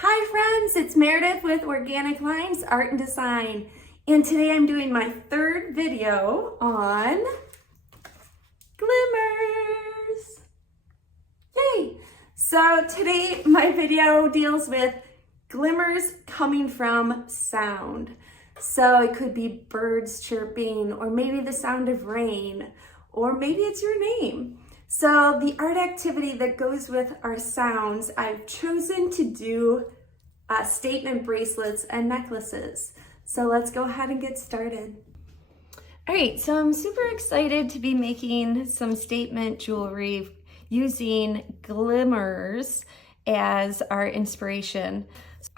Hi friends, it's Meredith with Organic Lines Art and Design, and today I'm doing my third video on glimmers. Yay! So today my video deals with glimmers coming from sound. So it could be birds chirping, or maybe the sound of rain, or maybe it's your name. So the art activity that goes with our sounds, I've chosen to do statement bracelets and necklaces. So let's go ahead and get started. All right, so I'm super excited to be making some statement jewelry using glimmers as our inspiration.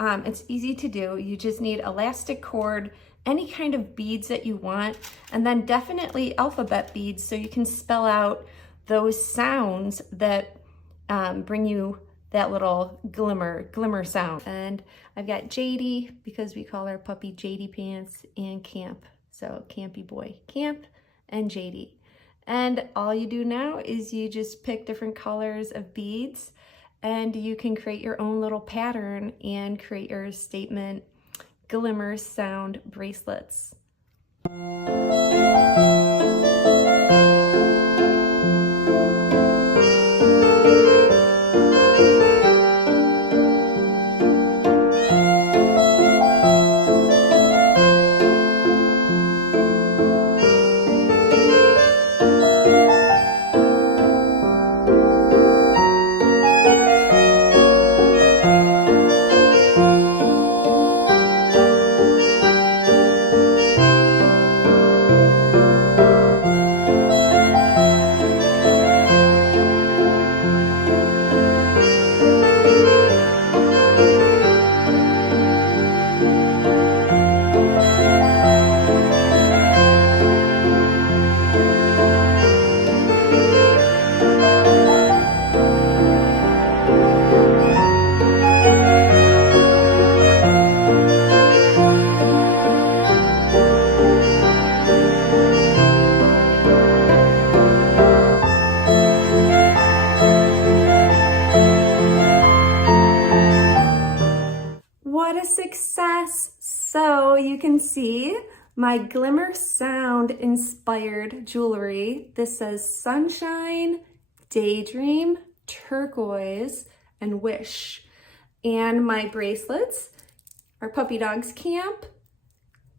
It's easy to do. You just need elastic cord, any kind of beads that you want, and then definitely alphabet beads so you can spell out those sounds that bring you that little glimmer sound. And I've got JD, because we call our puppy JD Pants, and Camp. So Campy Boy, Camp and JD. And all you do now is you just pick different colors of beads and you can create your own little pattern and create your statement glimmer sound bracelets. What a success! So you can see my glimmer sound inspired jewelry. This says sunshine, daydream, turquoise, and wish. And my bracelets are puppy dogs Camp,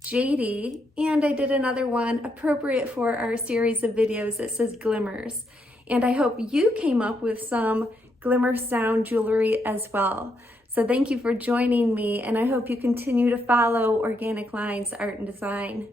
JD, and I did another one appropriate for our series of videos that says glimmers. And I hope you came up with some glimmer sound jewelry as well. So thank you for joining me, and I hope you continue to follow Organic Lines Art and Design.